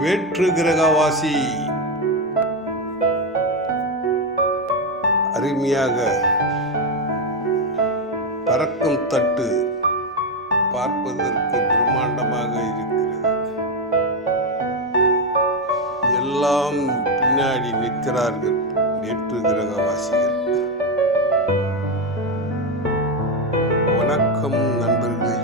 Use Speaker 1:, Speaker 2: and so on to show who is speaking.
Speaker 1: வேற்று கிரகவாசி. அருமையாக பறக்கும் தட்டு பார்ப்பதற்கு பிரம்மாண்டமாக இருக்கிறது. எல்லாம் பின்னாடி நிற்கிறார்கள் வேற்று கிரகவாசிகள். வணக்கம் நண்பர்களே.